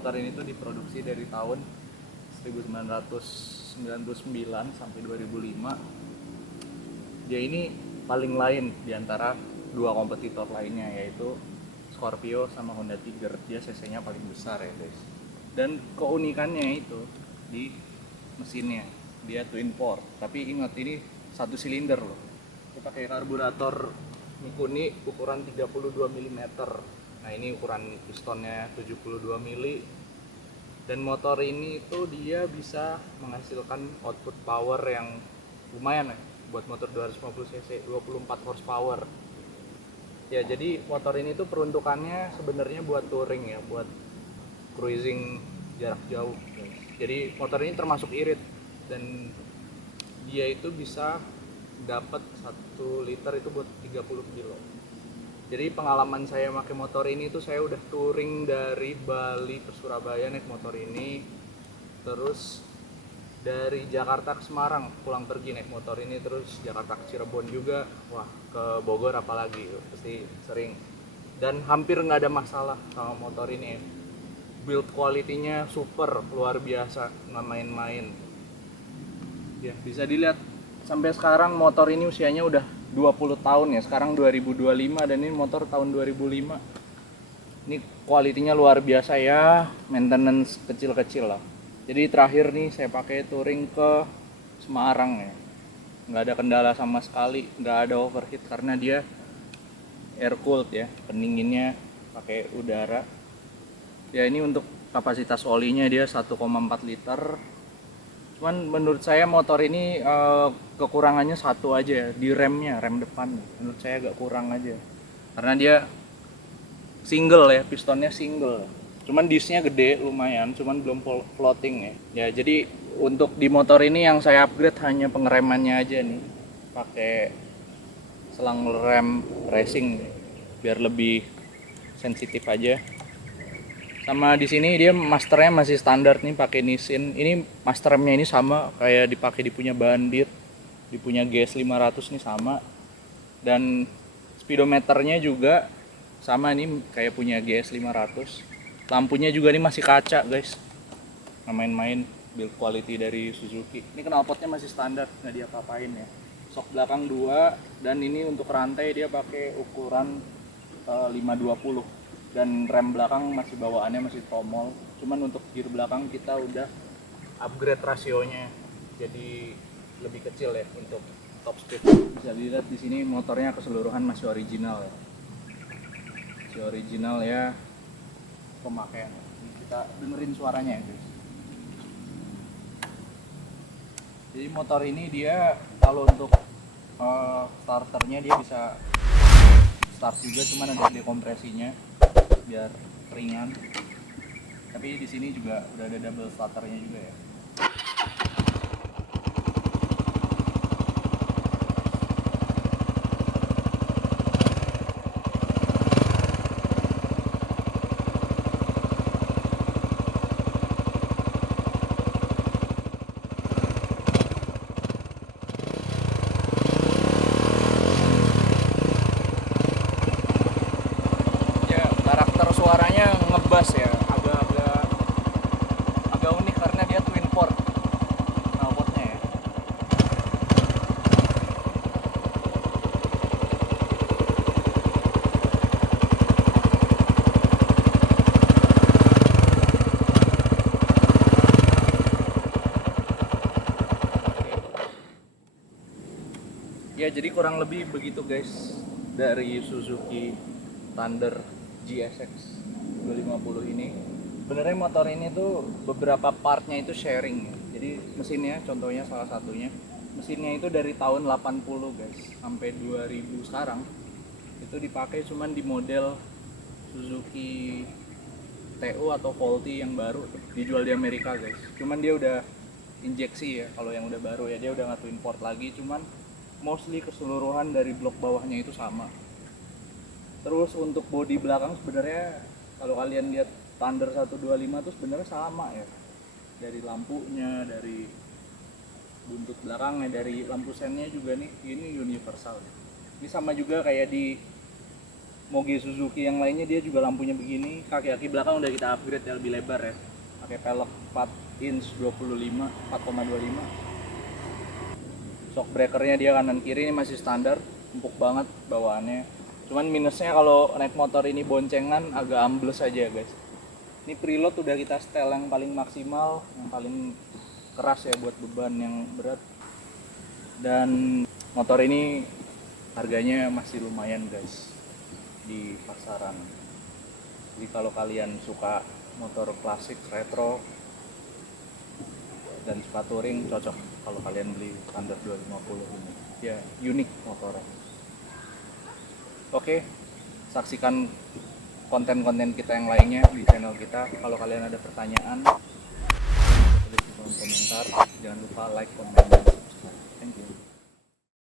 motor ini tuh diproduksi dari tahun 1999 sampai 2005. Dia ini paling lain di antara dua kompetitor lainnya, yaitu Scorpio sama Honda Tiger. Dia cc-nya paling besar ya guys. Dan keunikannya itu di mesinnya, dia twin port. Tapi ingat, ini satu silinder loh. Kita pakai karburator Mikuni ukuran 32 mm. Nah ini ukuran pistonnya 72 mm. Dan motor ini itu dia bisa menghasilkan output power yang lumayan ya buat motor 250 cc, 24 horsepower. Ya, jadi motor ini tuh peruntukannya sebenarnya buat touring ya, buat cruising jarak jauh. Jadi motor ini termasuk irit dan dia itu bisa dapat 1 liter itu buat 30 kilo. Jadi pengalaman saya pakai motor ini tuh, saya udah touring dari Bali ke Surabaya naik motor ini, terus dari Jakarta ke Semarang pulang pergi naik motor ini, terus Jakarta ke Cirebon juga, wah ke Bogor apalagi pasti sering, dan hampir nggak ada masalah sama motor ini. Build quality-nya super luar biasa, nggak main-main ya. Bisa dilihat sampai sekarang motor ini usianya udah 20 tahun ya, sekarang 2025 dan ini motor tahun 2005. Ini kualitinya luar biasa ya, maintenance kecil-kecil lah. Jadi terakhir nih saya pakai touring ke Semarang ya, nggak ada kendala sama sekali, nggak ada overheat karena dia air cooled ya, pendinginnya pakai udara. Ya ini untuk kapasitas olinya dia 1,4 liter. Cuman menurut saya motor ini kekurangannya satu aja ya, di remnya, rem depan. Menurut saya agak kurang aja. Karena dia single ya, pistonnya single. Cuman discnya gede lumayan, cuman belum floating ya. Ya jadi untuk di motor ini yang saya upgrade hanya pengeremannya aja nih. Pakai selang rem racing nih, biar lebih sensitif aja. Sama di sini dia masternya masih standar nih, pakai Nissin. Ini master remnya ini sama kayak dipakai di punya Bandit, di punya GS 500 nih sama. Dan speedometernya juga sama nih kayak punya GS 500. Lampunya juga nih masih kaca guys, nggak main-main. Build quality dari Suzuki. Ini knalpotnya masih standar, nggak diapa-apain ya. Sok belakang 2, dan ini untuk rantai dia pakai ukuran 520. Dan rem belakang masih bawaannya masih tromol. Cuman untuk gear belakang kita udah upgrade rasionya jadi lebih kecil ya untuk top speed. Bisa dilihat di sini motornya keseluruhan masih original ya. Masih original ya pemakaian. Kita dengerin suaranya ya guys. Jadi motor ini dia kalau untuk starternya dia bisa start juga, cuman ada dekompresinya biar ringan. Tapi di sini juga udah ada double starternya juga ya. Ya, karakter suaranya ngebas ya, agak unik karena dia twin port knalpotnya ya. Ya jadi kurang lebih begitu guys dari Suzuki Thunder GSX 250 ini. Sebenarnya motor ini tuh beberapa partnya itu sharing ya. Jadi mesinnya contohnya salah satunya, mesinnya itu dari tahun 80 guys sampai 2000 sekarang itu dipakai cuman di model Suzuki TU atau Volti yang baru dijual di Amerika guys. Cuman dia udah injeksi ya, kalau yang udah baru ya dia udah nggak twin port lagi, cuman mostly keseluruhan dari blok bawahnya itu sama. Terus untuk bodi belakang sebenarnya kalau kalian lihat Thunder 125 tuh sebenarnya sama ya. Dari lampunya, dari buntut belakangnya, dari lampu sennya juga nih, ini universal. Ini sama juga kayak di Moge Suzuki yang lainnya dia juga lampunya begini. Kaki-kaki belakang udah kita upgrade ya, lebih lebar ya, pakai pelek 4 inch 25 4,25. Shock breakernya dia kanan kiri ini masih standar, empuk banget bawaannya. Cuman minusnya kalau naik motor ini boncengan agak ambles aja guys. Ini preload udah kita setel yang paling maksimal, yang paling keras ya buat beban yang berat. Dan motor ini harganya masih lumayan guys di pasaran. Jadi kalau kalian suka motor klasik retro dan sepatu ring cocok kalau kalian beli Thunder 250 ini. Ya unik motornya. Oke, saksikan konten-konten kita yang lainnya di channel kita. Kalau kalian ada pertanyaan, tulis di kolom komentar. Jangan lupa like, comment, dan subscribe. Thank you.